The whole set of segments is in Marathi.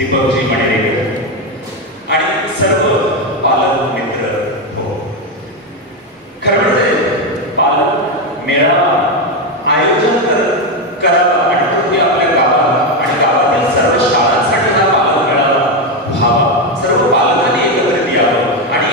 दीपकजी मणेरेकर, आणि सर्व पालक मित्र हो. खरं म्हणजे पालक मेळावा आयोजन करावा आणि तो आपल्या गावात आणि गावातील सर्व शाळांसाठी हा पालक मेळावा व्हावा. सर्व पालकांनी एकत्रित यावं आणि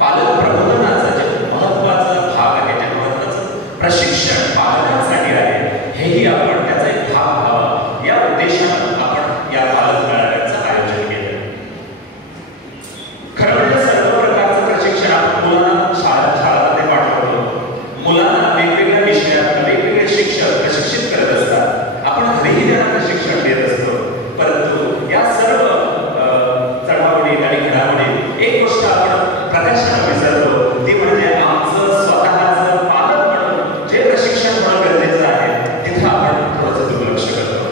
पालक प्रबोधनाचा जे महत्त्वाचा भाग आहे, जे महत्त्वाचं प्रशिक्षण पालकांसाठी आहे, हेही आपण त्याचा एक भाग व्हावा या उद्देशानं आपण या पालक मेळाव्याचं आयोजन केलं. खरं म्हणजे सर्व प्रकारचं प्रशिक्षण आपण मुलांना शाळांमध्ये पाठवतो. मुलांना वेगवेगळ्या विषयात वेगवेगळे शिक्षक प्रशिक्षित करत असतात. आपण घरीही त्यांना प्रशिक्षण देत असतो. परंतु या सर्व चढावडी आणि घडामोडी एक गोष्ट आपण प्रकाशानं विसरतो, ती म्हणजे आमचं स्वतःचं पालक म्हणून जे प्रशिक्षण होणं गरजेचं आहे तिथं आपण थोडंसं दुर्लक्ष करतो.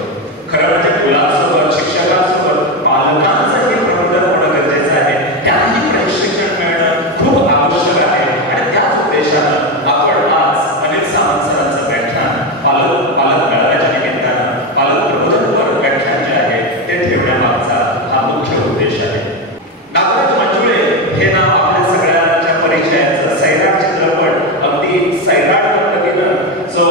खरं म्हणजे मुलांसोबत शिक्षकांसोबत पालकांचंही प्रबोधन होणं गरजेचं आहे. त्यांनाही प्रशिक्षण मिळणं खूप आवश्यक आहे आणि त्याच उद्देशानं आपण आज अनिल सावंत सरांचं व्याख्यान पालक मेळाव्याच्या निमित्तानं पालक प्रबोधनपर व्याख्यान जे आहे ते ठेवण्यामागचा हा मुख्य उद्देश आहे. नागराज मंजुळे हे नाव आपल्या सगळ्यांच्या परिचयाचं सैराट चित्रपट अगदी सैराट पद्धतीनं जो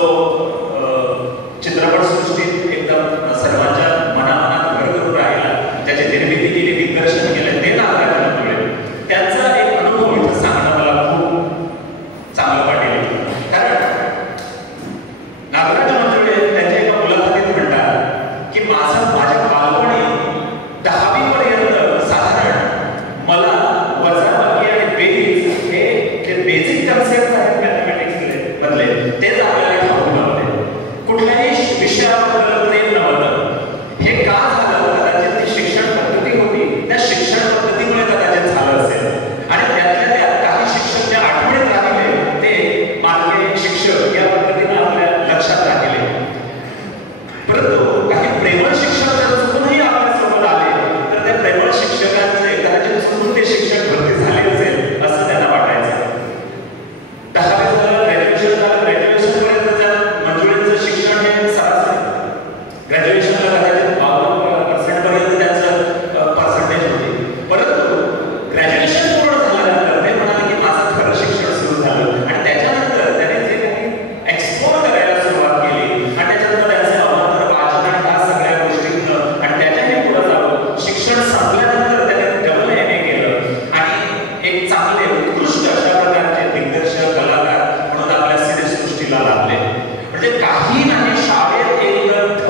चित्रपटसृष्टीत एकदम सर्वांच्या मनामनात घर करून राहिला, त्याची निर्मिती केली, दिग्दर्शन केलं ते नागराज मंजुळे. त्यांचा एक अनुभव इथं सांगणं मला खूप चांगलं वाटेल. कारण नागराज मंजुळे त्यांच्या एका मुलाखतीत म्हणतात की माझ्या बालपणी 10वी पर्यंत साधारण मला वजाबाकी आणि बेरीज हे जे बेसिक कन्सेप्ट आहेत मॅथमॅटिक्स मधले तेच आपल्याला ठाऊक नव्हते. कुठल्याही विषयाबद्दल प्रेम नव्हतं. हे का झालं? कदाचित ती शिक्षण पद्धती होती, त्या शिक्षण पद्धतीमुळे कदाचित झालं असेल. आणि त्यातल्या त्यात काही शिक्षक जे आठवणीत राहिले ते मार्गे शिक्षक या पद्धतीनं आपल्या लक्षात राहिले. परंतु काही प्रेमळ शिक्षक जर चुकूनही आपल्यासोबत आले तर त्या प्रेमळ शिक्षकांचे कदाचित चुकून ते शिक्षक भरती झाले असेल असं त्यांना वाटायचं. 10वी झालं, ग्रॅज्युएशन झालं. ग्रॅज्युएशन पर्यंत मंजुळेंचं शिक्षण हे सरासरी ग्रॅज्युएशनला कदाचित 52% पर्यंत त्यांचं पर्सेंटेज होती. परंतु ग्रॅज्युएशन पूर्ण झाल्यानंतर ते म्हणाले की माझं खरं शिक्षण सुरू झालं आणि त्याच्यानंतर त्यांनी जे काही एक्सप्लोर करायला सुरुवात केली आणि त्याच्यानंतर त्यांचे अवंतर वाचन आणि ह्या सगळ्या गोष्टींनं आणि त्याच्याही पुढे जाऊन शिक्षण संपल्यानंतर त्यांनी डबल MA केलं आणि एक चांगले उत्कृष्ट अशा प्रकारचे दिग्दर्शक कलाकार म्हणून आपल्या सिनेसृष्टीला लाभले. म्हणजे काही नाही, शाळेत एक ग्रंथ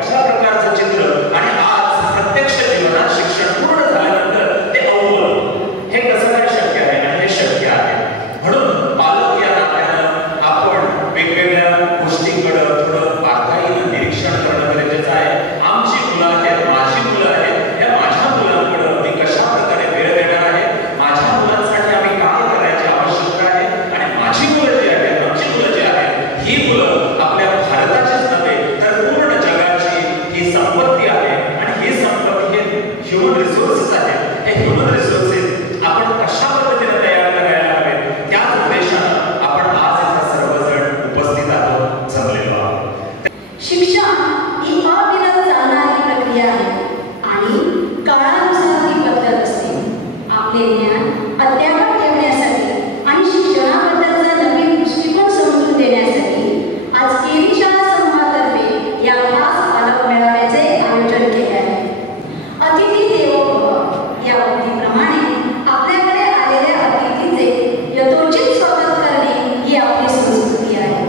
अशा प्रकारचं चित्र आणि आज प्रत्यक्ष जीवनात शिक्षण पूर्ण झाल्यानंतर ते अव्वल. हे कसं काय शक्य आहे? आणि हे शक्य आहे. म्हणून पालक या नात्यानं आपण वेगवेगळ्या गोष्टींकडे थोडं बारकाईनं निरीक्षण करणं गरजेचं आहे. आमची मुलं आहेत, माझी मुलं आहेत, या माझ्या मुलांकडे मी कशा प्रकारे वेळ देणार आहे, माझ्या मुलांसाठी आम्ही काय करायची आवश्यकता आहे आणि माझी मुलं जी आहेत, आमची मुलं जी आहेत, ही मुलं आपल्या भारताचीच नव्हे तर पूर्ण जगाची ही संपत्ती आहे. आणि ही संपत्ती हे ह्युमन रिसोर्सेस आहेत. हे ह्युमन रिसोर्सेस आपण कशा पद्धतीने तयार करायला हवे त्याच उद्देशानं आपण आज इथं सर्वजण उपस्थित आहोत, जमलेलो आहोत. शिक्षण ही अविरत चालणारी प्रक्रिया आहे आणि काळानुसार ती बदलत असते. आपले ज्ञान अद्ययावत ठेवण्यासाठी आणि शिक्षणाबद्दलचा नवीन दृष्टिकोन समजून देण्यासाठी आज केरी शाळा समूहातर्फे या खास पालक मेळाव्याचे आयोजन केले आहे. अतिथी देवो भव या उक्तीप्रमाणे आपल्याकडे आलेल्या अतिथीचे यथोचित स्वागत करणे ही आपली संस्कृती आहे.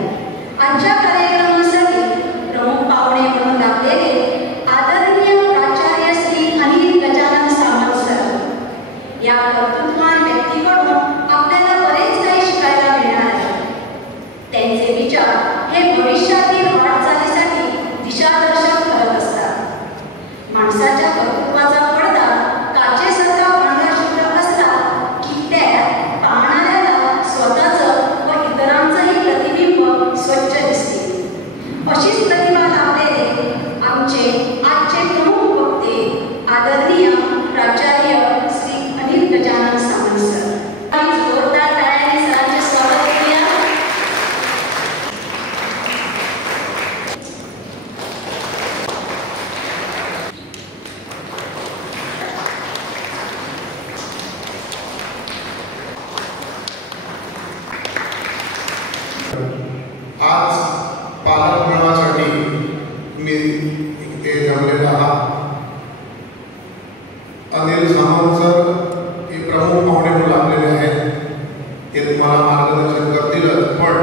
आजच्या कार्यक्रमासाठी प्रमुख पाहुणे म्हणून आपलेले आदरणीय प्राचार्य श्री अनिल गजानन सावंत सर या कर्तृत्ववान व्यक्तीकडून आपल्याला बरेच काही शिकायला मिळणार आहे. त्यांचे विचार हे भविष्यातील वाटचालीसाठी दिशादर्शक ठरत असतात. माणसाच्या कर्तृत्वाचा पडदा काचेसारखा पांढराशुभ्र असला की त्यात पाहणाऱ्याला स्वतःचं व इतरांचंही प्रतिबिंब स्वच्छ दिसते. अशीच प्रतिभा लाभलेले आमचे आजचे प्रमुख वक्ते आदरणीय प्राचार्य श्री अनिल गजानन सावंत सर. जोरदार टाळ्यांनी सरांचे स्वागत करूया. अनिल सामंत सर हे प्रमुख पाहुणे म्हणून लागलेले आहेत. ते तुम्हाला मार्गदर्शन करतीलच, पण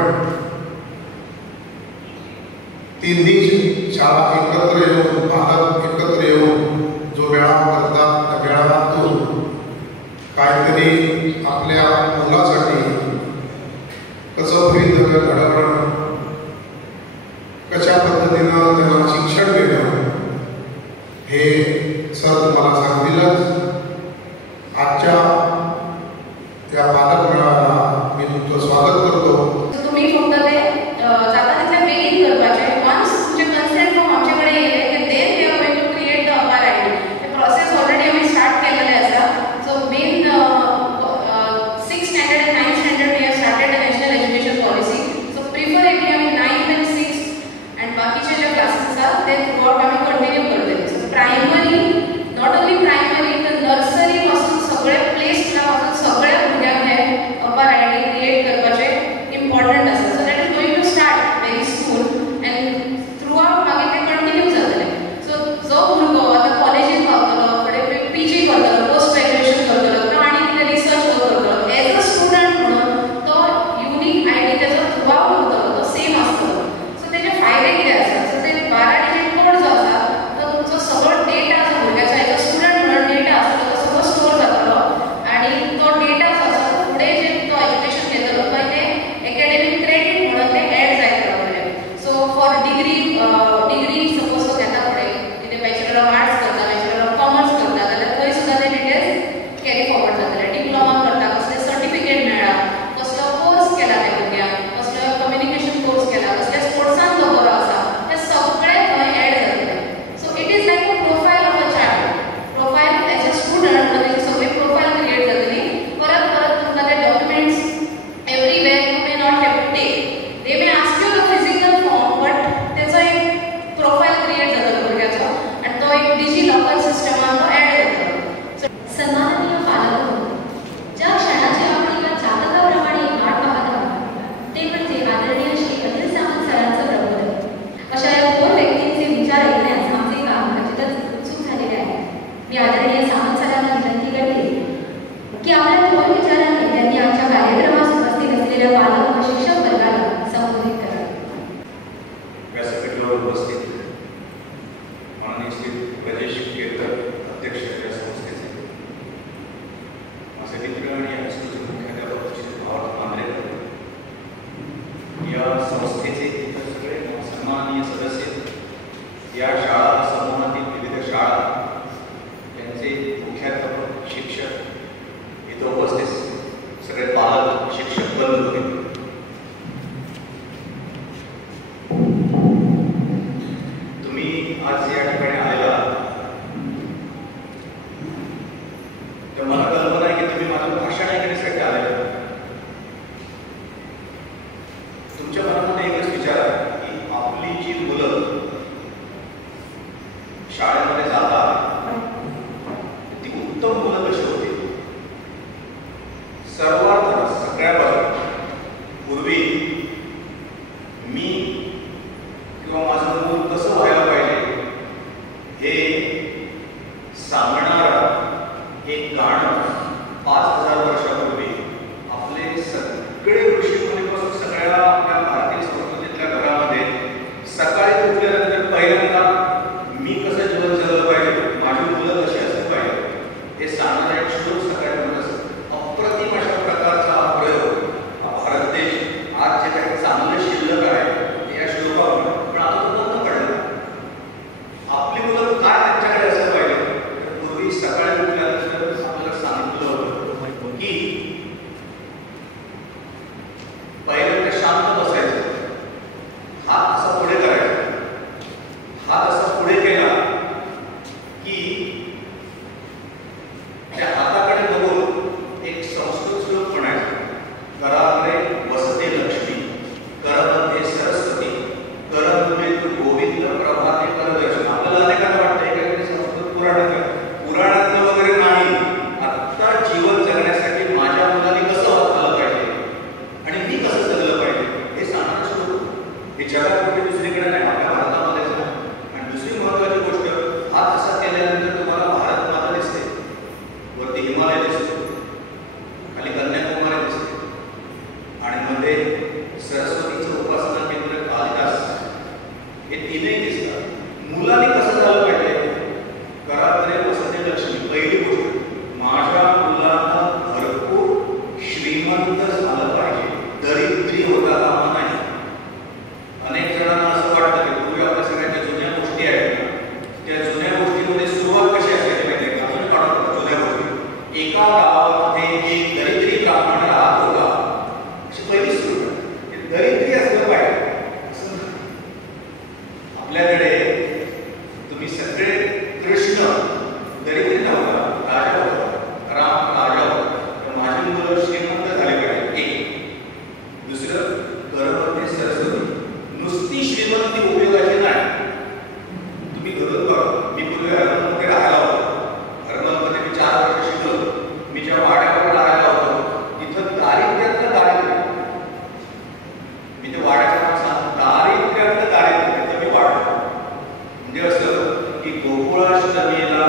तिन्ही शाळा एकत्र येऊन, पालक एकत्र येऊन जो व्यायाम करतात, त्या व्यायामातून काहीतरी आपल्या मुलासाठी कसं भवितव्य घडवणं, कशा पद्धतीनं त्यांना शिक्षण देणं हे सर तुम्हाला सांगतीलच. आजच्या या पालक मेळाव्याला मी तुमचं स्वागत करतो. तुम्ही फक्त ते जाता तिथल्या मेलिंग करपाचे. वन्स तुमचे कन्सेंट फॉर्म आमच्याकडे येयले की then we are going to create the APAAR ID. ते प्रोसेस ऑलरेडी आम्ही स्टार्ट केलेले आसा. So main 6th standard and 9th standard we have started the national education policy. So preferably आम्ही 9th and 6th and बाकीचे जे क्लासेस आसा ते थ्रूआउट आम्ही कंटिन्यू करतले. So primary, not only primary तर नर्सरी पासून सगळे प्ले स्कूलापासून सगळ्या भुरग्यांक हे अपार आयडी क्रिएट करपाचे इम्पॉर्टंट आसा. So that is going to start very soon and throughout मागीर ते कंटिन्यू जातले. सो जो भुरगो आतां कॉलेजींत पावतलो, फुडें पीजी करतलो, पोस्ट ग्रॅज्युएशन करतलो किंवा आनी कितें रिसर्च करतलो, एज अ स्टुडंट म्हणून तो युनीक आयडी तेजो थ्रूआउट उरतलो, तो सेम आसतलो. सो तेजे फायदे कितें आसा? सो ते 12 डिजीट कोड जो आसा तो तुमचो सगळो डेटा जो भुरग्याचो एज अ स्टुडंट म्हणून डेटा आसतलो तो सगळो स्टोर जातलो आनी तो डेटा जो आसा तो फुडें जे तो एज्युकेशन घेतलो पळय ते एकेडमिक क्रेडीट म्हणून ते एड जायत रावतले. सो फॉर डिग्री सपोज तो घेता फुडें कितें बॅचलर ऑफ आर्ट्स करता, बॅचलर ऑफ कॉमर्स करता जाल्यार थंय सुद्दां ते डिटेल्स कॅरी फॉरवर्ड जातले. डिप्लोमा करता, कसले सर्टिफिकेट मेळ्ळा, कसलो कोर्स केला त्या भुरग्याक, कसलो कम्युनिकेशन कोर्स केला, कसल्या स्पोर्ट्सान तो बरो आसा, ते सगळे थंय एड जातले. So it is like a profile of a child. Profile as a student म्हणजे सगळी प्रोफायल क्रिएट जातली. परत परत तुमकां ते documents everywhere you may not have to take. They may ask you the physical form, but तेचो एक प्रोफायल क्रिएट जातलो भुरग्याचो आनी तो एक डिजी लॉकर सिस्टमान तो एड जातलो. सन्माननीय पालक, ज्या क्षणाची आपण एका जातकाप्रमाणे वाट पाहत आहोत ते म्हणजे आदरणीय श्री अनिल सामंत सरांचं प्रबोधन. अशा या दोन व्यक्तींचे विचार ऐकण्यास आमचे काम खचितच उत्सुक झालेले आहे. मी आदरणीय सामंत सरांना विनंती करते की आपल्या दोन विचारांनी त्यांनी आमच्या कार्यक्रमास उपस्थित असलेल्या पालक व शिक्षक वर्गाला संबोधित करावे. व्यासपीठावर उपस्थित माननीय श्री ब्रजेश केळकर, अध्यक्ष या संस्थेचे, माझे मित्र आणि या संस्थेचे मुख्याध्यापक श्री भावार्थ मांद्रेकर, या संस्थेचे इतर सगळे सन्माननीय सदस्य, या शाळा समूहातील विविध शाळा यांचे मुख्याध्यापक, शिक्षक, इथं उपस्थित सगळे पालक, शिक्षक बंधू होते. आज या ठिकाणी आलेला तर मला कल्पना आहे की तुम्ही माझं भाषण ऐकण्यासाठी आलेला. तुमच्या मनामध्ये एकच विचार आहे की आपली जी मुलं शाळेमध्ये जातात ती उत्तम मुलं कशी होती. सर्वात सगळ्या बाजू पूर्वी मी किंवा माझं मूल कसं व्हायला पाहिजे हे सांगणारं एक गाणं एका गावामध्ये एक दरिद्री ब्राह्मण राहत होता. अशी पहिली सुरू दरिद्री असलं पाहिजे. आपल्याकडे तुम्ही सगळे कृष्ण दरिद्री नव्हता, राजा होता, राम राजा होता. तर माझी मुलं श्रीमंत झाले पाहिजे. एक दुसरं घरामध्ये सरस्वती. नुसती श्रीमंती उपयोगाची नाही. तुम्ही घरून बघा, मी पूर्वी हरमनमध्ये राहायला होतो. हरमनमध्ये मी 4 वर्ष शिकलो. मी ज्या वाड्यावर राहायला होतो तिथं दारिद्र्यातलं दारिद्र्य, मी त्या वाड्याचं नाव सांगतो, दारिद्र्यातलं दारिद्र्य तिथं मी वाढलो. म्हणजे असं की गोकुळाष्टमीला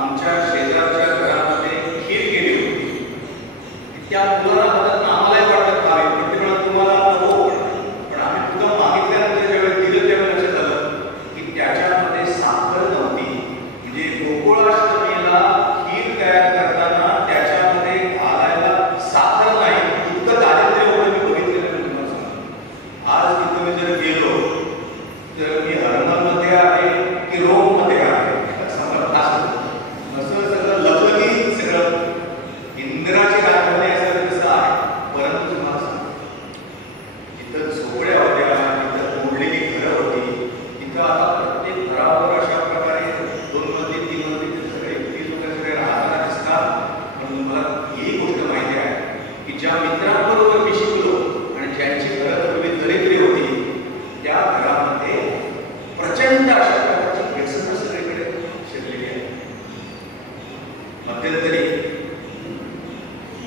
आमच्या शेजारच्या घरामध्ये खीर केली होती. त्या मुलाला हातात आम्हालाही वाटत काय किती वेळा तुम्हाला नको, पण आम्ही तुला मागितल्यानंतर ज्यावेळेस दिलं त्यावेळेस लक्षात आलं की त्याच्यामध्ये साखर नव्हती. म्हणजे गोकुळाष्टमीला खीर तयार करताना त्याच्यामध्ये घालायला साखर नाही. इतकं दारिद्र्य होतं मी बघितलेलं मी तुम्हाला सांगतो. आज तिथं मी जर गेलो तर मी हरमनमध्ये आहे की रोममध्ये आहे समजत असं सगळं लखलखीत सगळं इंद्राची राजधानी असं कसं आहे. परंतु तुम्हाला सांगतो तिथं झोपड्या होत्या, तिथं मोडलेली घरं होती. तिथं आता प्रत्येक घरावर अशा प्रकारे 2 मजली 3 मजली सगळे 20 लोक सगळे राहताना दिसतात. पण मला ही गोष्ट माहिती आहे की ज्या मित्रांबरोबर मी शिकलो आणि ज्यांची घरं पूर्वी दरिद्री होती त्या घरामध्ये प्रचंड अशा प्रकारची व्यसन सगळीकडे शिरलेली आहे. मध्यंतरी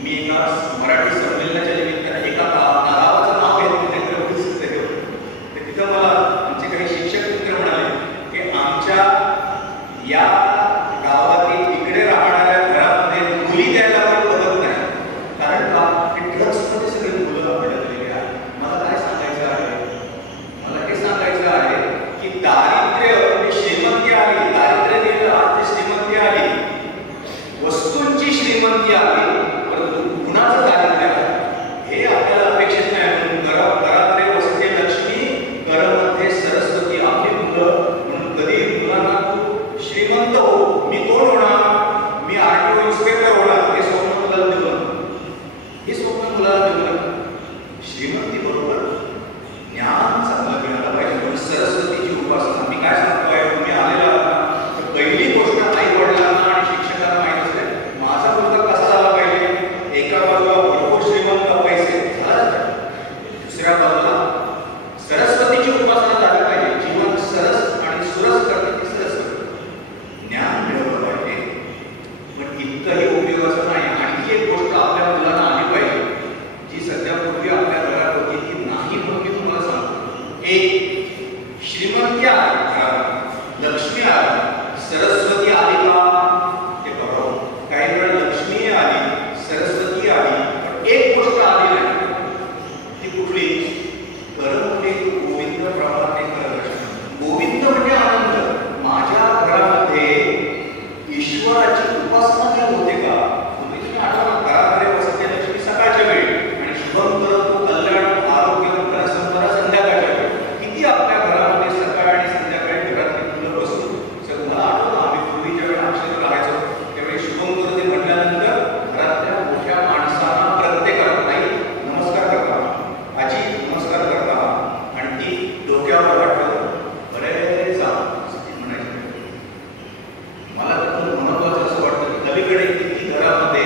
मी एका मराठी संमेलनाच्या निमित्ताने एका गावाचं नाव घेतलं. तिथं मला आमचे काही शिक्षक मित्र म्हणाले की आमच्या या गावातील इकडे राहणाऱ्या घरामध्ये मुली द्यायला आपण बघत नाही. कारण का ड्रग्समध्ये सगळी मुलं अडकलेली आहेत. मला काय सांगायचं आहे, मला हे सांगायचं आहे की दारिद्र्य श्रीमंती आली, दारिद्र्य गेलं आज श्रीमंती आली, वस्तूंची श्रीमंती आली, परंतु गुणाचं दारिद्र्य हे आपल्याला अपेक्षित नाही. म्हणून घरात वसते लक्ष्मी, घरामध्ये सरस्वती. आपली मुलं म्हणून कधी मुलांना तू श्रीमंत हो, मी कोण होणार, मी RTO इन्स्पेक्टर होणार, हे स्वप्न मुलाला देऊ नका. हे स्वप्न मुलाला देऊ नका. श्रीमंती बरोबर ज्ञान चांगलं मिळालं पाहिजे. म्हणून सरस्वतीची उपासना. मी काय सांगतोय, तुम्ही आलेला तर पहिली गोष्ट आई वडिलांना आणि शिक्षकांना माहित असते माझा मुलगा कसा झाला पाहिजे. एका बाजूला भरपूर श्रीमंत पैसे झालाच पाहिजे, दुसऱ्या बाजूला सरस्वतीची उपासना झाली पाहिजे. जीवन सरस आणि सुरस करते ती सरस्वती. ज्ञान मिळवलं पाहिजे. पण इतकंही उपयोगाचं नाही. आणखी एक गोष्ट आपल्या मुलांना आली पाहिजे जी सध्या पूर्वी आपल्या घरात होती ती नाही. म्हणून मी तुम्हाला सांगतो, एक श्रीमंती आली, लक्ष्मी आली, सरस्वती आली का ते बघावं. काही वेळा लक्ष्मी आली, सरस्वती आली, पण एक गोष्ट आली नाही. ती कुठली? परम गोविंद प्रभाते करदर्शन. गोविंद म्हणजे आनंद. माझ्या घरामध्ये ईश्वराची उपासना काय होते का? तुम्ही आठवण घराकडे वसते लक्ष्मी सकाळच्या वेळी आणि शुभम करतो कल्याण आरोग्य धनसंपदा संध्याकाळच्या वेळी. किती आपल्या घरामध्ये सकाळ आणि संध्याकाळी घरातली फुलं बसतो. सगळं मला आठवतं आम्ही पूर्वीच्या वेळी अक्षर राहायचो त्यावेळी शुभम करते म्हटल्यानंतर घरातल्या मोठ्या माणसांना प्रत्येकाला नाही नमस्कार करता, आजी नमस्कार करता आणि ती डोक्यावर वाटतं बरे जा म्हणायचं. मला तर महत्वाचं असं वाटतं की अलीकडे किती घरामध्ये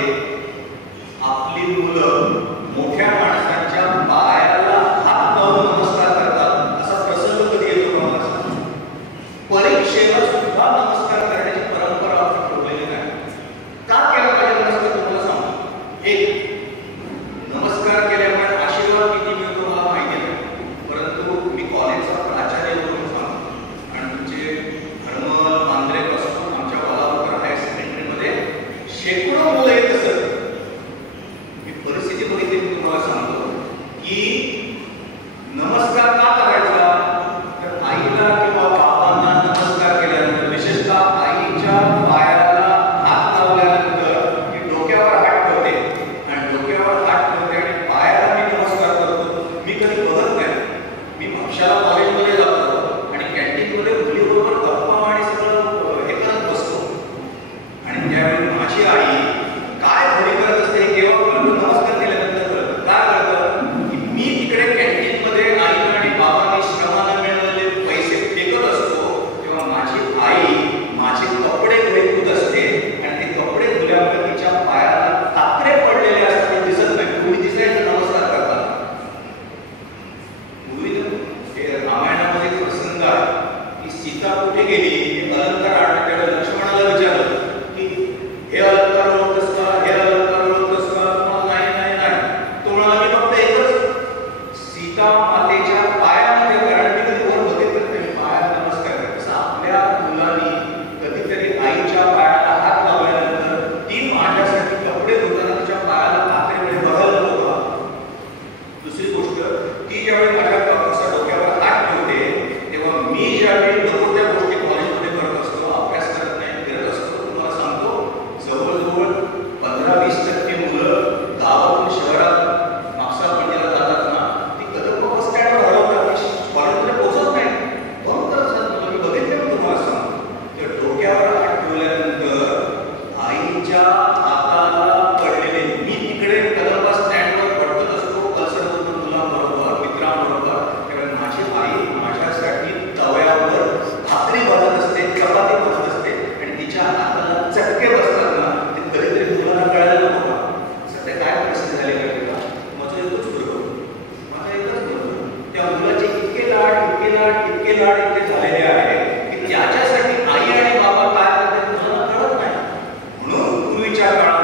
आईच्या हाताला पडलेले. मी तिकडे कदंबा स्टँडवर भटकत असतो पल्सरमधून मुलांबरोबर मित्रांबरोबर, त्यामुळे माझी आई माझ्यासाठी तव्यावर भाकरी बनत असते, चपाती बनत असते आणि तिच्या हाताला चटके बसतात ना, ते कधीतरी मुलांना कळायला नको का? सध्या काय परिस्थिती झाली का? माझं एकच मुलगा, माझा एकच मुलगा, त्या मुलाचे इतके लाड इतके लाड इतके लाड इतके झालेले आहे की त्याच्यासाठी आई आणि बाबा काय करतात मला कळत नाही. म्हणून पूर्वीच्या काळात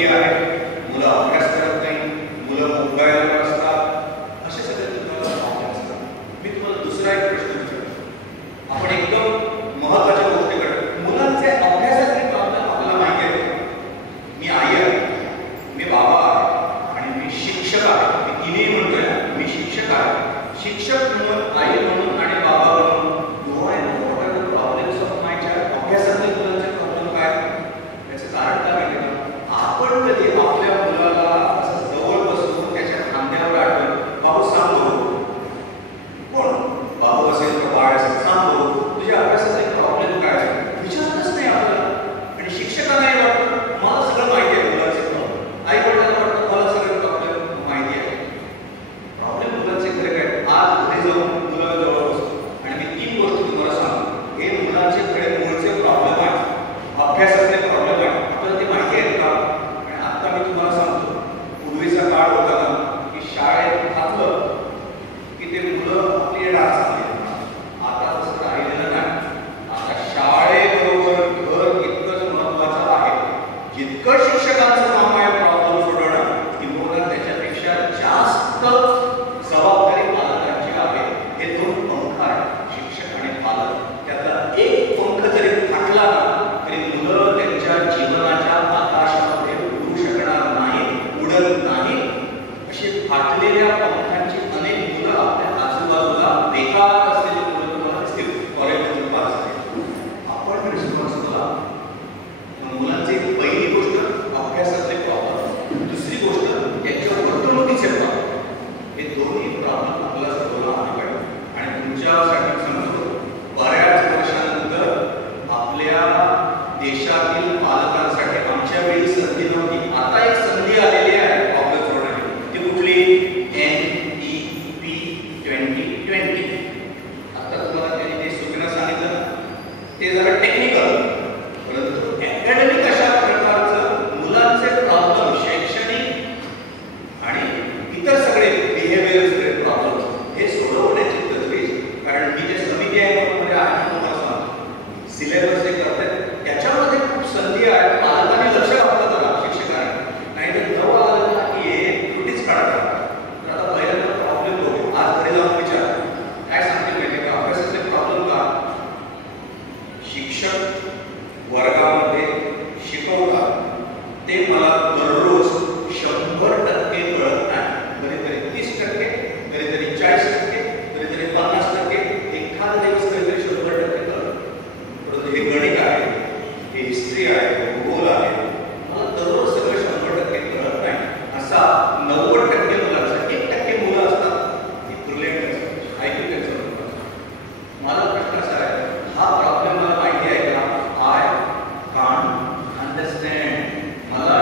गणिती आहे, मुलं अभ्यास करत नाही, मुलं मोबाईलवर असतात, असे सगळे तुम्हाला प्रॉब्लेम असतात. मी तुम्हाला दुसरा एक प्रश्न विचारतो. आपण एकदम महत्त्वाच्या गोष्टीकडे, मुलांचे अभ्यासाचे प्रॉब्लेम आपल्याला माहिती आहे. मी आई आहे, मी बाबा आहे आणि मी शिक्षक आहे. मी तिन्ही म्हणतोय, मी शिक्षक आहे. शिक्षक म्हणून, आई म्हणून आणि बाबा म्हणून प्रॉब्लेम्स ऑफ माय चाइल्ड, अभ्यासातले मुलांचे प्रॉब्लेम काय? याचं कारण काय माहिती का? आपण कधी आपल्या मुलाला असं जवळ बसून त्याच्या खांद्यावर आठवून बाबू सांगतो, कोण बाबू असेल तर बाळ असेल, सांगतो तुझ्या अभ्यासाचे प्रॉब्लेम काय आहे विचारतच नाही आपल्याला. आणि शिक्षकांनाही वाटतं मला सगळं माहिती आहे मुलांचे प्रॉब्लेम, आई वडिलांना वाटतं मला सगळे प्रॉब्लेम माहिती आहे. प्रॉब्लेम मुलांचे खरे काय? आज घरी जाऊन मुलं जवळ बसतो आणि मी 3 गोष्टी तुम्हाला सांगतो, हे मुलांचे खरे मूळचे प्रॉब्लेम आहे, अभ्यासातले प्रॉब्लेम आहे. आपल्याला ते माहिती आहे का? आणि आता मी तुम्हाला सांगतो, पूर्वीचा काळ होता ना की शाळेत घातलं की ते मुलं आपली डान्स चालले. आता तसं राहिलेलं नाही. आता शाळेबरोबर घर इतकंच महत्त्वाचं आहे. जितकं शिक्षकांचं काम आहे प्रॉब्लेम सोडवणं, किंवा त्याच्यापेक्षा जास्त जबाबदारी पालकांची आहे. हे 2 पंख आहेत, शिक्षक आणि पालक. त्यातला एक पंख जरी फाटला ना तरी मुलं त्यांच्या जीवनाच्या आकाशामध्ये उडू शकणार नाही, उडत नाही. अशी फाटलेल्या पंखांची अनेक मुलं आपल्या आजूबाजूला बेकार असलेली मुलं तुम्हाला दिसतील, कॉलेजमधून पास झाले. आपण रिस्पॉन्सिबल आहोत. मुलांची पहिली गोष्ट अभ्यासातले प्रॉब्लेम, दुसरी गोष्ट त्यांच्या वर्तणुकीचे प्रॉब्लेम. हे दोन्ही प्रॉब्लेम आपल्याला सोडवणं आले पाहिजे. आणि तुमच्यासाठी सांगतो, बऱ्याच वर्षानंतर आपल्या देशातील पालकांसाठी आमच्या वेळी संधी नव्हती, आता एक संधी आलेली आहे प्रॉब्लेम सोडवण्याची. ती कुठली? NEP 2020. आता तुम्हाला त्यांनी ते सूचना सांगितलं, ते जरा टेक्निकल, परंतु अकॅडमिक अशा प्रकारचं मुलांचे प्रॉब्लेम, शैक्षणिक आणि इतर सगळे बिहेवियर प्रॉब्लेम हे सोडवण्याची तजवीज. कारण मी जे समिती आहे त्यामध्ये आहे तुम्हाला सांगतो, सिलेबस जे करतात त्याच्यामध्ये खूप संधी आहे. पालकांनी लक्ष घातलं करा, शिक्षकांनी, नाही तर जवळ आलं ना की हे त्रुटीच काढतात. तर आता पहिल्यांदा प्रॉब्लेम होतो. आज घरी जाऊन विचार काय सांगतील माहिती का? अभ्यासाचे प्रॉब्लेम का? शिक्षक वर्गामध्ये शिकवतात ते मला दररोज 100% कळत नाही. कधीतरी 30%, कधीतरी 40%, कधीतरी 50%, एखादा दिवस कधीतरी 100% कळत. परंतु हे गणित आहे, हे हिस्ट्री आहे, भूगोल आहे, मला दररोज सगळं 100% कळत नाही. असा 90% मुलांचा, 1% मुलं असतात ती ब्रिलियंट असतात, ऐकू त्यांचं. मला प्रश्न असा आहे, हा प्रॉब्लेम मला माहिती आहे का? I can't understand. मला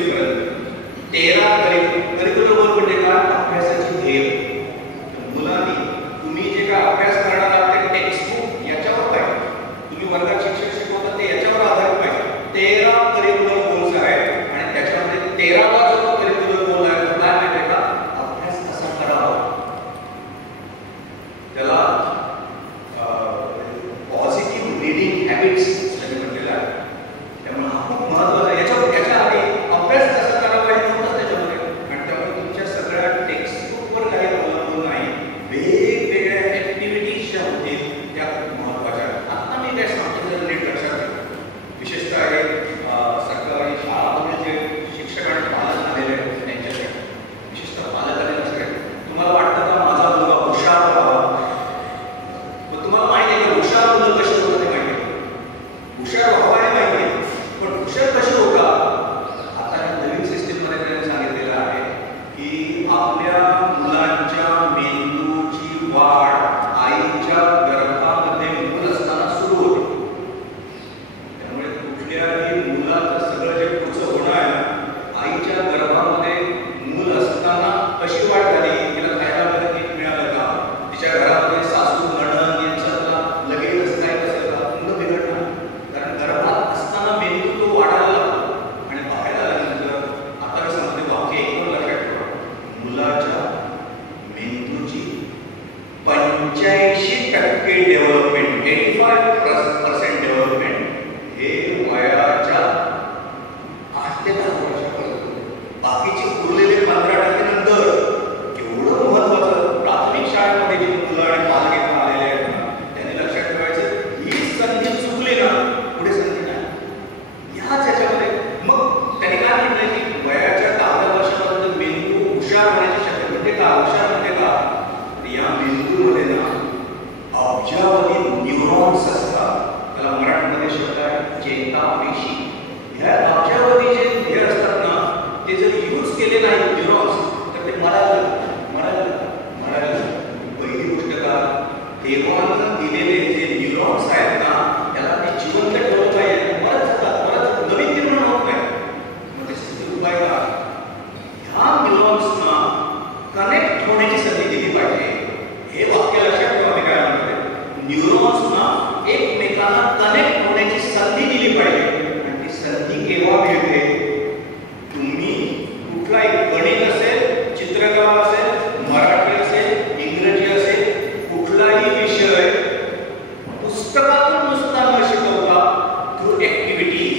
पर्यंत 13 करिक्युलर गोल म्हणजे काय अभ्यासाची ध्येय. मुलांनी तुम्ही जे काय अभ्यास करणार आहात ते टेक्स्टबुक याच्यावर पाहिजे, तुम्ही वर्गात शिक्षक शिकवतात ते याच्यावर आधारित पाहिजे. 13 करिक्युलर गोल्स आहेत आणि त्याच्यामध्ये 13वा जो करिक्युलर गोल आहे तो काय माहिती आहे का, अभ्यास कसा करावा. त्याला पॉझिटिव्ह रीडिंग हॅबिट्स असं म्हटलेलं आहे. त्यामुळे हा खूप महत्त्वाचा आहे. याच्या आधी अभ्यास कसा करावा हे नव्हतं त्याच्यामध्ये, आणि त्यामुळे तुमच्या सगळ्या टेक्स्टबुकवर काही अवलंबून नाही, वेगवेगळ्या ऍक्टिव्हिटीज ज्या होतील त्या खूप महत्त्वाच्या आहेत. आता मी काय सांगतो जर नीट लक्षात ठेवा, विशेषतः हे सरकारी शाळांमध्ये जे शिक्षक आणि पालक आलेले आहेत त्यांच्यासाठी, विशेषतः पालकांनी लक्षात ठेवा. तुम्हाला वाटतं का माझा मुलगा हुशार व्हावा, पण तुम्हाला माहिती आहे की हुशार मुलं कशी होतात ते माहिती आहे, हुशार व्हावा हे माहिती आहे, पण हुशार कशी होतात. आता या नवीन सिस्टीममध्ये त्यांनी सांगितलेलं आहे की आपल्या मुलांच्या मेंदूची वाढ आईच्या गर्भामध्ये मूल असताना सुरू होते. त्यामुळे कुठल्याही मुलाचं सगळं जे पुढचं होणं आहे ना, आईच्या गर्भामध्ये मूल असताना कशी वाढ झाली, तिला खायला वगैरे नीट मिळालं का, तिच्या घरामध्ये सासू नणंद यांच्यातला लगेच काय कसं का, मुलं बिघडणार. कारण गर्भात असताना मेंदू तो वाढायला लागतो आणि बाहेर आल्यानंतर आता मी सांगते वाक्य एकदम लक्षात ठेवा, मुलाच्या मेंदूची 85% डेव्हलपमेंट, 85% डेव्हलपमेंट हे वयाच्या 8 ते 10 वर्षापर्यंत. बाकीचे उरलेले 15% नंतर. केवढं महत्वाचं. प्राथमिक शाळेमध्ये जी मुलं आणि पालक येऊन आलेले आहेत ना, त्यांनी लक्षात ठेवायचं, ही संधी चुकली ना पुढे संधी नाही. ह्याच ह्याच्यामध्ये मग त्यांनी काय म्हटलंय की वयाच्या 10 वर्षापर्यंत मेंदू हुशार होण्याची शक्यता म्हणजे का, हुशार म्हणजे का, या मेंदूमध्ये ना अब्जावधी न्यूरॉन्स असतात. त्याला मराठीमध्ये शब्द आहे चेतापेशी. ह्या अब्जावधी जे हे असतात ना, ते जर यूज केले नाही न्यूरॉन्स तर ते मरायला. पहिली गोष्ट का, देवानं दिलेले जे न्यूरॉन्स आहेत ना, त्याला ते जिवंत ठेवलं पाहिजे. परत नवीन निर्माण होत नाही. मग ते उपाय का, ह्या न्यूरॉन्सना कनेक्ट होण्याची संधी दिली पाहिजे. हे वाक्य लक्षात ठेवा. मी काय म्हणतोय, न्यूरॉन्सना एकमेकांना कनेक्ट होण्याची संधी दिली पाहिजे. आणि ती संधी केव्हा मिळते, तुम्ही कुठलाही गणित असेल, चित्रकला असेल, मराठी असेल, इंग्रजी असेल, कुठलाही विषय पुस्तकातून नुसता न शिकवता through activities,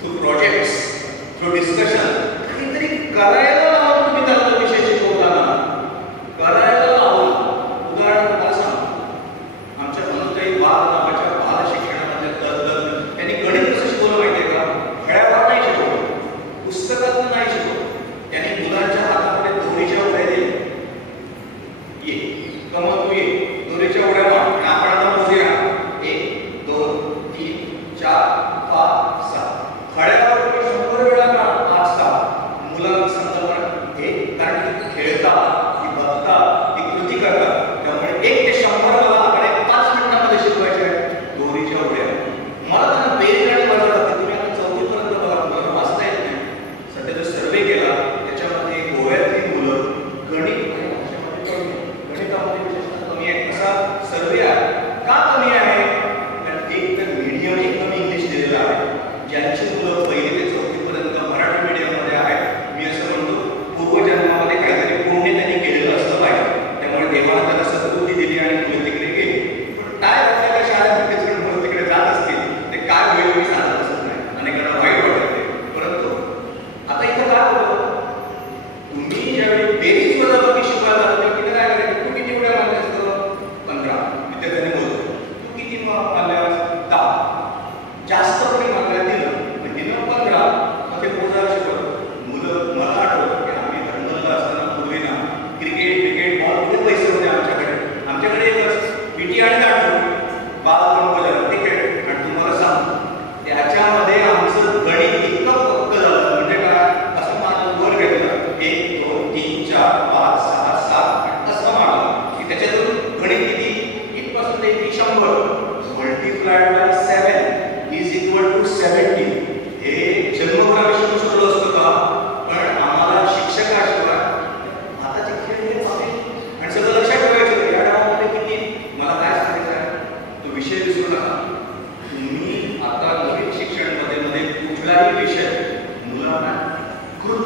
through projects, through discussion काहीतरी करायला लावून तुम्ही त्याला विषय शिकवताना करायला लावून. उदाहरण तुम्हाला सांगतो, आमच्या मनोताई बाल नावाच्या बाल शिक्षणामध्ये तज्ज्ञ त्यांनी गणित कसं शिकवलं माहिती आहे का, खेळावर नाही शिकवलं, पुस्तकातून नाही शिकवलं. त्यांनी मुलांच्या हातामध्ये दोरीच्या उड्या दिल्या. ये कमल तू ये, दोरीच्या उड्या मार आणि आपण आता मोजूया 1 2 3 4 5 6. खड्यावर 100 वेळा मार, 5 6. मुलाला समजा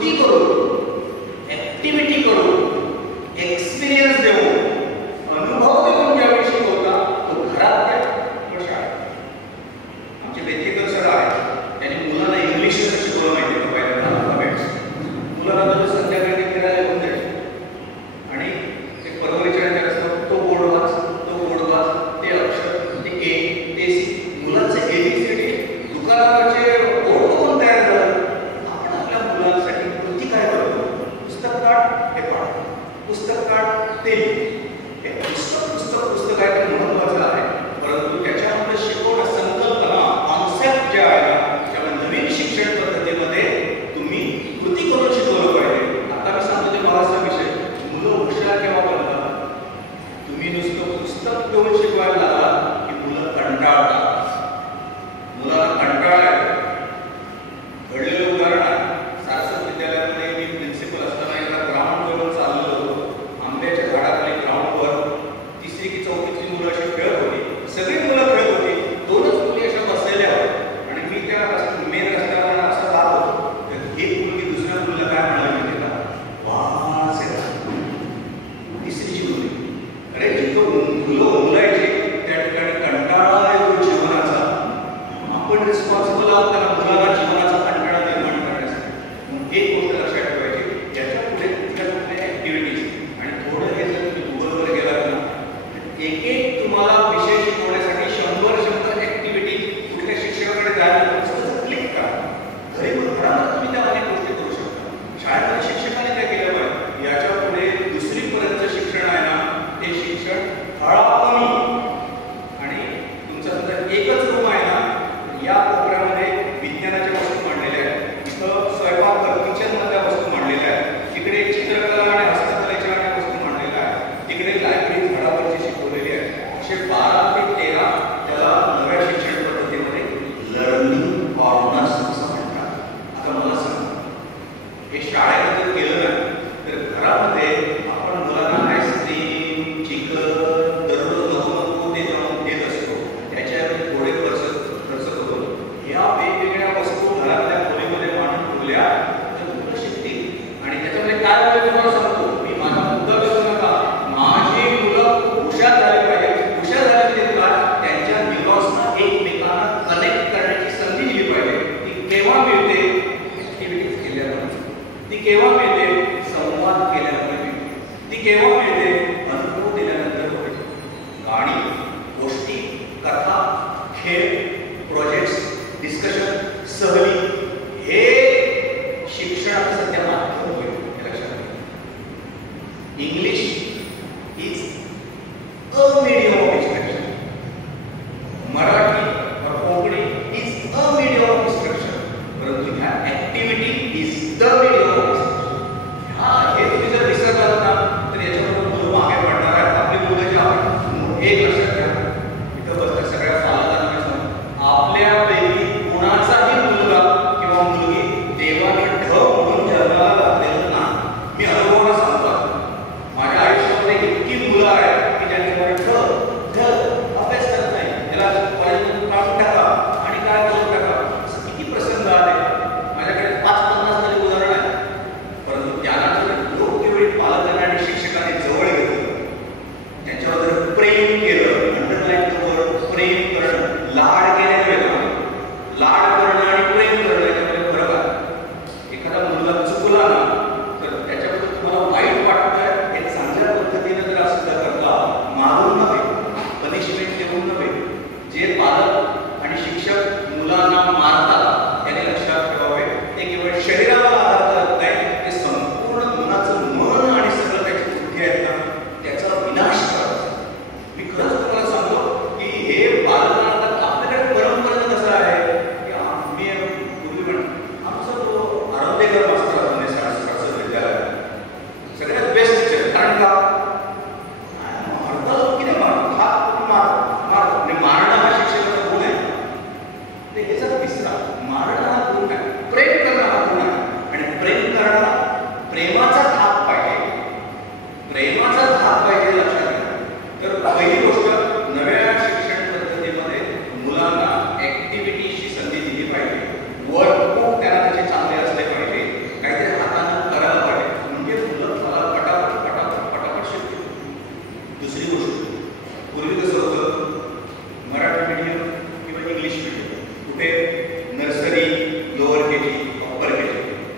कृती करून, ऍक्टिव्हिटी करून, एक्सपिरियन्स देऊन, अनुभव देऊन ज्यावेळी शिकवता तो घरात द्या किंवा शाळेत. आमचे बेतेकर सर आहेत, त्यांनी मुलांना इंग्लिश कसं शिकवलं माहिती का? पहिल्यांदा अल्फाबेट्स मुलांना तर संध्याकाळी फिरायला घेऊन जायचे आणि एक परवरीच्या तो बोर्ड वाच, तो बोर्ड वाच, ते अक्षर, ते ए, ते सी, मुलांचे एबीसीडी दुकानावरचे बोर्ड कोण तयार झालं. आपण आपल्या मुलांसाठी कृती काय करतो? पुस्तक काढ, हे काढ, पुस्तक काढ, ते हे पुस्तक आहे ते महत्वाचं आहे, परंतु त्याच्यामध्ये शिकवणं संकल्पना, कॉन्सेप्ट ज्या आहे ना, त्यामुळे नवीन शिक्षण पद्धतीमध्ये तुम्ही कृती करून शिकवलं पाहिजे. आता मी सांगतो ते महाराष्ट्र विषय, मुलं हुशार केव्हा बनतात? तुम्ही नुसतं पुस्तक घेऊन शिकवायला लागला की मुलं कंटाळतात. मुलांना कंटाळा येतो. घडलेलं उदाहरण आहे, सारस्वत विद्यालयामध्ये मी प्रिन्सिपल असताना एकदा ग्राउंडवरून चाललेलो होतो. आंब्याच्या झाडाखाली ग्राउंडवर 3री की 4थीची मुलं अशी खेळत होती. सगळी मुलं खेळत होती, 2च मुली अशा बसलेल्या होत्या आणि मी त्या मेन रस्त्यावर असं जात होतो. तर एक मुलगी दुसऱ्या मुलीला काय म्हणाली माहिती का? वास येतो. 3रीची मुलगी, अरे जिथं मुलं उमलायचे त्या ठिकाणी कंटाळा येतो जीवनाचा. आपण रिस्पॉन्सिबल आहोत त्याला मुलाला जीवनाचा कंटाळा निर्माण करण्यासाठी. एक गोष्ट लक्षात ठेवायची, याच्या पुढे कुठल्या कुठल्या ऍक्टिव्हिटीज आणि थोडं हे जर तुम्ही गुगलवर गेलात ना, एक तुम्हाला विषय शिकवण्यासाठी 100 ऍक्टिव्हिटी कुठल्या शिक्षकाकडे जायला क्लिक करा. घरी घरामध्ये तुम्ही त्या अनेक गोष्टी करू शकता. शाळेमध्ये शिक्षकाने काय केलं पाहिजे? याच्या पुढे 2री पर्यंतचं शिक्षण आहे ना, ते शिक्षण कमी आणि तुमचा समजा एकच रूम आहे ना, या कोपऱ्यामध्ये विज्ञानाच्या वस्तू मांडलेल्या आहेत, इथं स्वयंपाक किचन मधल्या वस्तू मांडलेल्या आहेत, तिकडे चित्रकला आणि हस्तकलेच्या अनेक वस्तू मांडलेल्या आहेत, तिकडे लायब्ररी झाडावरची शिकवलेली आहे. असे 12 ते 13 त्याला नव्या शिक्षण पद्धतीमध्ये लर्निंग कॉर्नर्स असं म्हणतात. आता मला सांगा, हे शाळेत जर केलं नाही तर घरामध्ये आपण मुलांना आईस्क्रीम, चिकन दररोज नको ते देत असतो. त्याच्यावर थोडे खर्च करून या वेगवेगळ्या वस्तू घरातल्या खोलीमध्ये मांडून ठेवल्या तर मुलं शिकतील. आणि त्याच्यामध्ये काय होईल तुम्हाला सांगतो, मी माझा मुद्दा करू नका, माझी मुलं हुशार झाली पाहिजे. हुशार झाले ते काय? त्यांच्या न्यूरॉन्सना एकमेकांना कनेक्ट करण्याची संधी दिली पाहिजे. ती केव्हा मिळते? ऍक्टिव्हिटीज केल्यामुळे. ती केव्हा मिळते? संवाद केल्यामुळे मिळते. ती केव्हा मिळते? अनुभव दिल्यानंतर होते. गाणी, गोष्टी, कथा, खेळ, प्रोजेक्ट्स, डिस्कशन, सहली, हे शिक्षणाचं सध्या माध्यम होईल. लक्षात घ्या. English is a medium of instruction. Marathi और Konkani is a medium of instruction. परंतु ह्या activity is the medium of instruction. हे तुम्ही जर विसरलात ना तर याच्याबरोबर मुलं मागे पडणार आहेत. आपली मुलं जी आपण एक लक्षात घ्या, इथं बसल्या सगळ्या पालकांना सांगतो, आपल्यापैकी कोणाचाही मुलगा किंवा मुलगी देवाने ढ म्हणून जन्माला घातलेलं ना. मी अनुभवाला सांगतो, माझ्या आयुष्यामध्ये इतकी मुलं आहेत की ज्यांच्याकडे ढ अभ्यास करत नाही, त्याला कॉलेजमधून काढून टाका आणि काय करून टाका. असं किती प्रसंग आले. माझ्याकडे 5-50 तरी उदाहरण आहे. परंतु त्यांना जर योग्य वेळी पालकांना आणि शिक्षकांनी जवळ घेतलं, त्यांच्यावर जर प्रेम केलं, अंडरलाईन प्रेम करणं, लाड केल्याने वेगळं. लाड करणं आणि प्रेम करणं याच्यामध्ये फरक आहे. एखादा मुलगा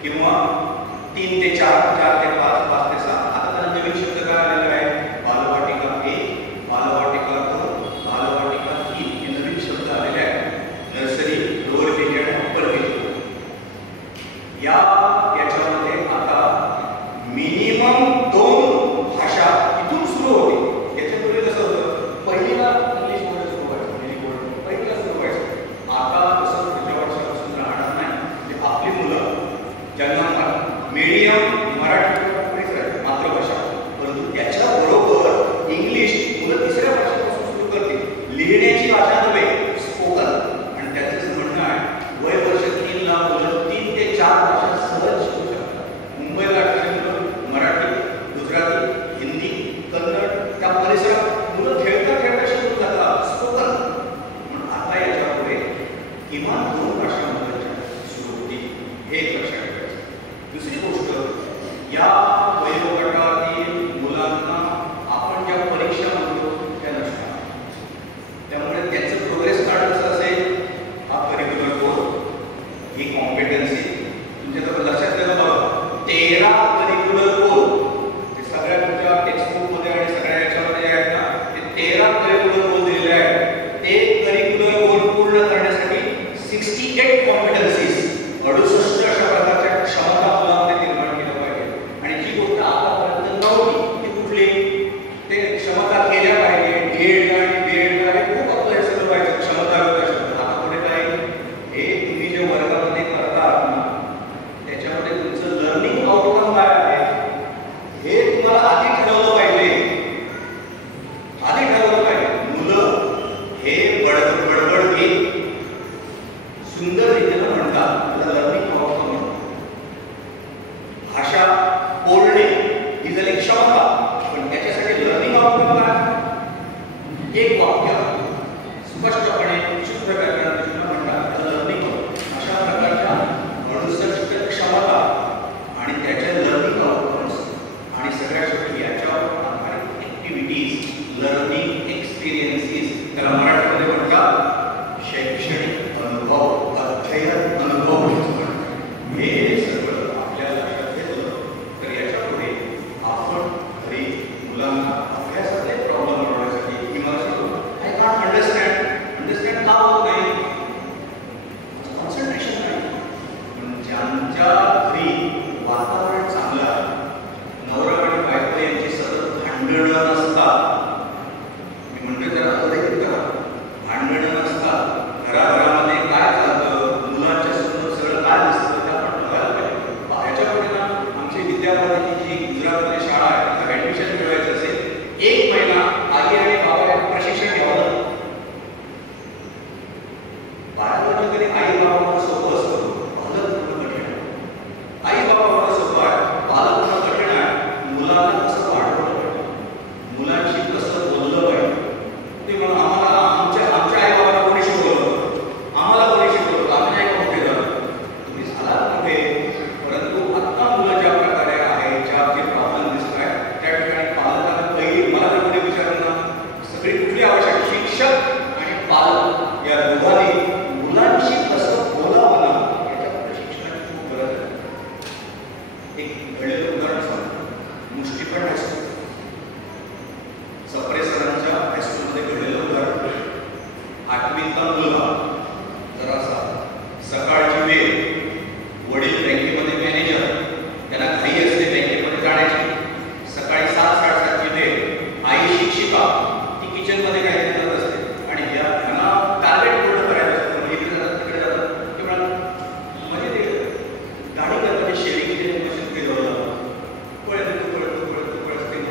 किंवा 3 ते 4, 4 ते 5, 5 ते 6. आता त्याला नवीन शब्द काय आलेला आहे? बालवाटिका 1, बालवाटिका 2, बालवाटिका 3 हे नवीन शब्द आलेले आहेत. नर्सरी, लोअर केजी आणि अप्पर केजी याच्यामध्ये आता मिनिमम 2 भाषा इथून सुरू होते. याच्यापूर्वी कसं होतं? पहिलीला इंग्लिश बोर्ड सुरू व्हायचं, पहिलीला सुरू व्हायचं. आता तसं पुढच्या वर्षापासून राहणार नाही. म्हणजे आपली मुलं ज्यांना मीडियम मराठी मातृभाषा, परंतु त्याच्याबरोबर इंग्लिश मुलं 3ऱ्या भाषेपासून सुरू करतील. लिहिण्याची भाषा नव्हे, स्पोकन. आणि त्याचं म्हणणं आहे वय वर्ष 3 ला मुलं 3 ते 4 भाषा सहज शिकू शकतात. मुंबईला मराठी, गुजराती, हिंदी, कन्नड त्या परिसरात मुलं खेळता खेळता शिकून जातात स्पोकन. म्हणून आता याच्यापुढे किमान 2 भाषा मुलांच्या सुरू होतील, हे एक लक्षात ठेवायचं. दुसरी गोष्ट, या वयोगटातील मुलांना आपण ज्या परीक्षा म्हणतो त्या नसतात. त्यामुळे त्यांचं प्रोग्रेस कार्ड कसं असेल? हा करिक्युलर कोर्स, ही कॉम्पिटन्सी तुमच्या लक्षात ठेवा बघा. 13 करिक्युलर कोर्स ते सगळ्या तुमच्या टेक्स्टबुकमध्ये आणि सगळ्या याच्यामध्ये आहेत ना, ते 13 करिक्युलर कोर्स दिलेले आहेत. ते करिक्युलर कोर्स पूर्ण करण्यासाठी 68 कॉम्पिटन्सीज, 68 अशा प्रकारच्या क्षमता मुलांमध्ये निर्माण केल्या पाहिजे. आणि जी गोष्ट आतापर्यंत नव्हती ती कुठली? ते क्षमता केल्या पाहिजे. डीएड आणि बीएड हे खूप आपलं हे सगळं व्हायचं क्षमता विकास. आता पुढे काय? हे तुम्ही जे वर्गामध्ये करतात ना, त्याच्यामध्ये तुमचं लर्निंग आउटकम काय आहे हे तुम्हाला आधी ठरवलं पाहिजे. आधी ठरवलं पाहिजे. मुलं हे बडबड घेत सुंदर रीतीनं म्हणतात, त्याला लर्निंग आउटकम म्हणतात. भाषा बोलणे ही झाली क्षमता, पण त्याच्यासाठी लर्निंग आउटकम काय? एक वाक्य स्पष्टपणे शुद्ध व्याकरणात म्हणतात, त्याला लर्निंग. अशा प्रकारच्या 68 क्षमता आणि त्याच्या लर्निंग आउटकम्स आणि सगळ्या शेवटी याच्यावर आधारित ऍक्टिव्हिटीज, लर्निंग एक्सपिरियन्सेस, त्याला मराठीमध्ये म्हणतात शैक्षणिक अनुभव, अध्ययन अनुभव. हे सगळं आपल्या लक्षात घेतलं तर याच्यापुढे आपण घरी मुलांना अभ्यासाचे प्रॉब्लेम सोडवण्यासाठी किंवा आय कॉन्ट अंडरस्टँड का होत नाही, कॉन्सन्ट्रेशन नाही. पण ज्यांच्या घरी वातावरण चांगलं आहे, नवरा आणि बायको यांची सतत भांडणं नसतात, मी म्हणतो त्याला अधोरेखित करा, भांडणं नसतात, घराघरामध्ये काय चालतं, मुलांच्या समोर सगळं काय दिसतं ते आपण बघायला पाहिजे. ह्याच्यापुढे ना आमची विद्यापीठाची जी गुजरातमध्ये शाळा आहे तिथं ऍडमिशन मिळवायचं असेल, 1 महिना आई आणि बाबा प्रशिक्षण घ्यावं. बाळाला कधी आई बाबांना सोपं असतं, पालक पूर्ण कठीण आहे. आई बाबांना सोपं आहे, पालक पूर्ण कठीण आहे. मुलांना कसं वाढवलं पाहिजे, मुलांशी कसं बोललं पाहिजे. ते म्हणून आम्हाला आमच्या आई बाबांना कोणी शिकवलं, आम्हाला कोणी शिकवलं, आम्ही नाही का मोठे झालो. तुम्ही झाला मोठे, परंतु आता मुलं ज्या प्रकारे आहेत, ज्या जे प्रॉब्लेम दिसत आहेत त्या ठिकाणी पालकांना पहिली मला जर कोणी विचारलं ना, सगळी कुठली आवश्यक, शिक्षक आणि पालक या दोघांनी मुलांशी कसं बोलावं ना, याच्या प्रशिक्षणाची खूप गरज आहे. एक घडलेलं उदाहरण सांगतो. मुष्टिपण हायस्कूल, सप्रे सरांच्या हायस्कूलमध्ये घडलेलं उदाहरण. 8वीतला मुलगा जरासा सकाळची वेळ, वडील बँकेमध्ये मॅनेजर, त्यांना घाई असते बँकेमध्ये जाण्याची. सकाळी 7:30ची वेळ, आई शिक्षिका, ती किचनमध्ये काही करत असते आणि ह्यांना टार्गेट पूर्ण करायचं असतं. इकडे जातात तिकडे जातात. ते म्हणतात म्हणजे ते गाडी करताना शेअरिंग मशीन फिरवलं, पळत ते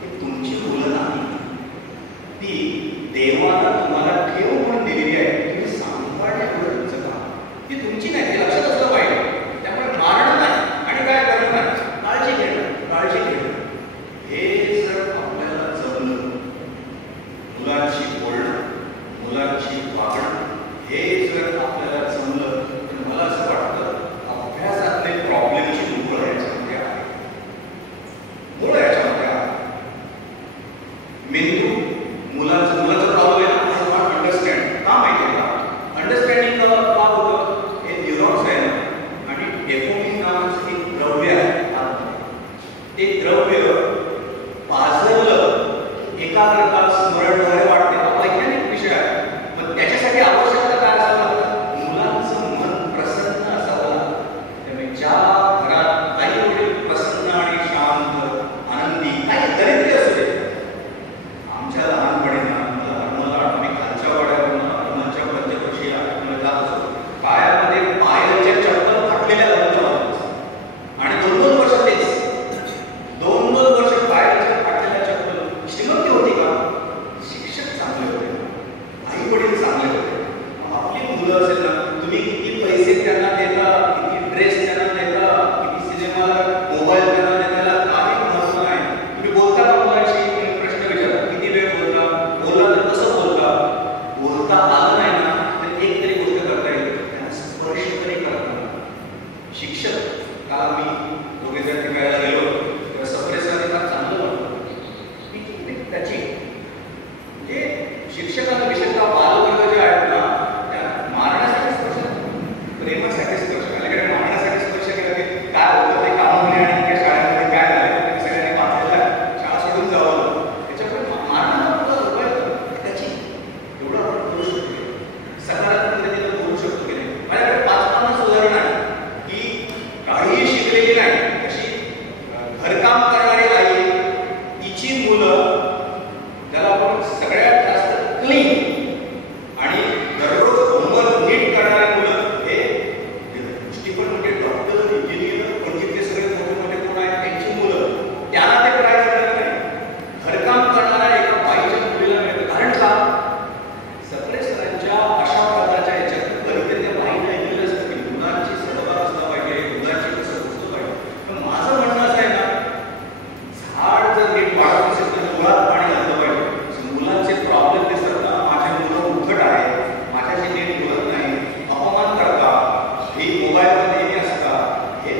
ही तुमची मुलं नाही, ती देवानं तुम्हाला ठेव म्हणून दिलेली आहे. तुम्ही सांभाळणे एवढं तुमचं काम, ती तुमची नाही, ते लक्षात असलं पाहिजे. त्यामुळे मारणं नाही आणि काय करणं नाही, काळजी घेणं. हे जर आपल्याला जमलं, मुलांची बोलणं, मुलांची वागणं, हे जर आपल्याला जमलं, तर मला असं वाटतं अभ्यासातले प्रॉब्लेमची मूळ याच्यामध्ये आहे. मेंदू मुलांचं प्रॉब्लेम आहे ना, अंडरस्टँड का माहिती आहे का? अंडरस्टँडिंग का होतं? हे न्यूरॉन्स आहे ना, आणि डेपोमिन नावाचं एक द्रव्य आहे. ते द्रव्य पाझरलं एकाग्रता, स्मरण वाढते. हा वैज्ञानिक विषय आहे. पण त्याच्यासाठी आवश्यकता काय असावं लागतं? मुलांचं मन प्रसन्न असावं लागतं. त्यामुळे ज्या घरात काही वडील प्रसन्न आणि शांत, आनंदी, काही दरिद्री असू दे. आमच्या लहानपणी मला आम्ही खालच्या वाड्यावरून हनुमानच्या पंचवर्षी आठवड्याला जात असतो. पायामध्ये पायाच्या चप्पल फाटलेल्या घालून आणि 2-2 वर्ष तेच 2-2 वर्ष पायाच्या फाटलेल्या चप्पल. श्रीमंती होती का? शिक्षक चांगले होते, आई वडील चांगले होते. आपली मुलं असेल ना, तुम्ही किती पैसे त्यांना देता, किती ड्रेस त्यांना देता, किती सिनेमाला मोबाईल त्यांना देताना काही महत्व नाही. तुम्ही बोलता का मुलांशी? प्रश्न विचारा, किती वेळ बोलता, बोलला तर कसं बोलता आलं नाही ना, तर एक तरी गोष्ट करता येईल, त्यांना स्पर्श तरी करता. शिक्षक काल मी दोघे जण शिकायला गेलो, तर सप्रेसरने फार चांगलं वाटलं. त्याची म्हणजे शिक्षकांना विशेषतः बालवर्ग जे आहेत ना, त्या मारण्यासाठी स्पर्श, प्रेमासाठी स्पर्श, अलीकडे मारण्यासाठी स्पर्श केला की काय होतं ते कामामध्ये आणि त्या शाळेमध्ये काय झालं सगळ्यांनी पाहलेलं आहे. शाळा सोडून जावं, त्याच्यामुळे मारण्याला उपाय त्याची एवढं आपण करू शकतो, सकारात्मक रीतीने बोलू शकतो की नाही. माझ्याकडे 5-50 उदाहरण आहे की काहीही शिकलेली नाही, अशी घरकाम करणारी आई, तिची मुलं, त्याला आपण सगळ्यात जास्त क्लीन आणि दररोज होमवर्क नीट करणारी मुलं, हे गोष्टी पण म्हणजे डॉक्टर, इंजिनियर, कोणते सगळे मोठे कोण आहेत त्यांची मुलं, त्यांना ते प्राइज मिळत नाही. घरकाम करणाऱ्या एका बाईच्या मुलीला मिळतं. कारण का? सप्रेसरांच्या अशा प्रकारच्या याच्यात कधीतरी त्या बाईने ऐकलेलं असतं की मुलांची सहभाग असला पाहिजे, मुलांची कसं गोष्ट पाहिजे. पण माझं म्हणणं असं आहे ना, झाड जर नीट वाढत असेल तर मुळात पाणी घातलं पाहिजे. मुलांचे प्रॉब्लेम दिसतात ना, माझे मुलं उद्धट आहे, माझ्याशी नीट बोलत नाही, अपमान करतात, ही मोबाईलमध्ये नेहमी असतात, हे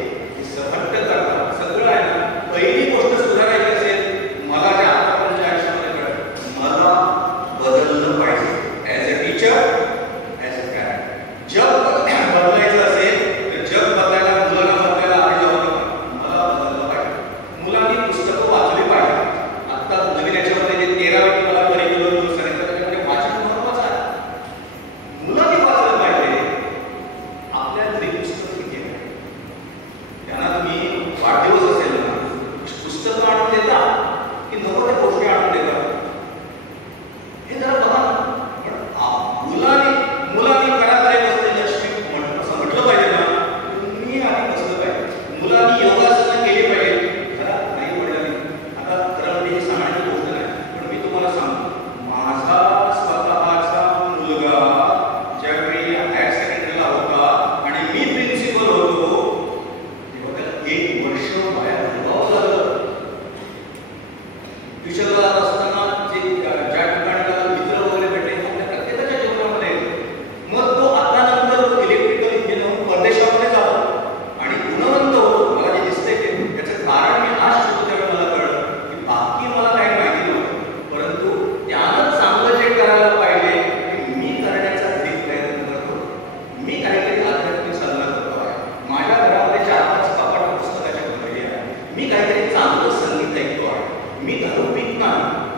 सहट्ट करतात, सगळं आहे ना. पहिली गोष्ट सुधारायची असेल, मला ज्या आतापर्यंतच्या आयुष्यामध्ये कळलं, मला बदललं पाहिजे. As a teacher, as a parent. जग बदलायचं असेल तर जग बदलायला, मुलांना बदलायला आधी जाऊ नका, मला बदललं पाहिजे. मुलांनी पुस्तकं वाचली पाहिजे. आत्ता नवीन याच्यामध्ये जे 13वी मला करिक्युलर रूल्स आहेत त्याच्यामध्ये वाचन महत्त्वाचं आहे. मुलांनी वाचलं पाहिजे. आपल्या घरी पुस्तक किती आहे? त्यांना तुम्ही वाढदिवस असेल ना, पुस्तकं आणून देता की नको त्या गोष्टी आणून देता? हे जरा बघा ना. पण मुलांनी घरात बसले लक्ष्मी असं म्हटलं पाहिजे ना, तुम्ही आधी बसलं पाहिजे. मुलांनी योगासनं केली पाहिजे. घरात नाही पडलं. आता खरं म्हणजे ही सांगण्याची गोष्ट नाही, पण मी तुम्हाला सांगतो, माझा स्वतःचा मुलगा ज्यावेळी हायर सेकंडरीला होता आणि मी प्रिन्सिपल होतो, तेव्हा त्याला 1 वर्ष बाहेर राहावं लागलं. ट्युशनला जात असताना ज्या ठिकाणी त्याला मित्र वगैरे भेटले, आपल्या प्रत्येकाच्या जीवनामध्ये. मग तो आता नंतर इलेक्ट्रिकल इंजिनियर म्हणून परदेशामध्ये जातो आणि गुणवंत होतो. मला जे दिसतंय त्याचं कारण मी आज शिकतो त्यावेळेला मला कळलं की बाकी मला काही माहिती नव्हतं, परंतु त्यानं चांगलं जे करायला पाहिजे ते मी करण्याचा अधिक प्रयत्न करतो. मी काहीतरी आध्यात्मिक साधना करतो आहे. माझ्या घरामध्ये 4-5 कपाट पुस्तकाच्या भरलेली आहे. मी काहीतरी चांगलं संगीत ऐकतो आहे. मी दारू पीत नाही.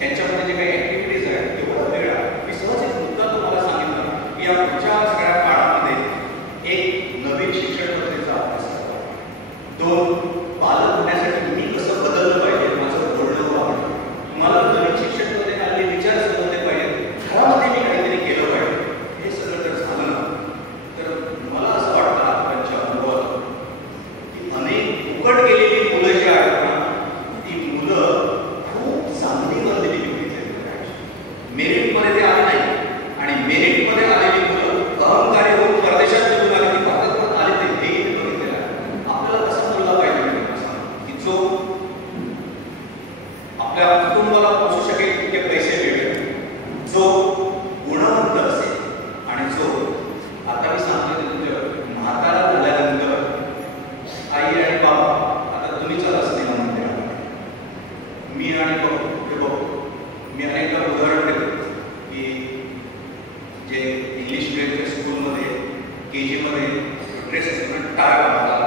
त्यांच्यामध्ये जे काही ऍक्टिव्हिटीज आहेत तेवढा वेळ आहे. मी सहज एक मुद्दा तुम्हाला सांगितलं की या पुढच्या सगळ्या काळामध्ये एक नवीन शिक्षण पद्धतीचा अभ्यास करावा. 2 पालक होण्यासाठी मी कसं बदललं पाहिजे, माझं बोलणं वापरणं, मला नवीन शिक्षण पद्धती आले विचार समजले पाहिजे, घरामध्ये मी काहीतरी केलं पाहिजे. हे सगळं जर झालं ना तर मला असं वाटतं आजकालच्या अनुभवात की अनेक फुकट गेलेली मुलं जी आहेत ना ती मुलं खूप चांगली बनलेली मेरिटमध्ये ते आले नाही आणि मेरिटमध्ये आलेली मुलं अहंकारी होऊन परदेशात निघून आले की भारतात परत आले ते हे बघितलेलं आहे. आपल्याला कसा मुलगा पाहिजे की जो आपल्या कुटुंबाला पोषू शकेल तितके पैसे मिळेल, जो गुणवंत असेल आणि जो आता मी सांगतो म्हातारा झाल्यानंतर आई आणि बाबा आता तुम्ही चला सिनेमामध्ये मी आणि बघू मी अनेकदा उदाहरण देतो की जे इंग्लिश मिडियमच्या स्कूलमध्ये KG मध्ये ड्रेस टाय घालतात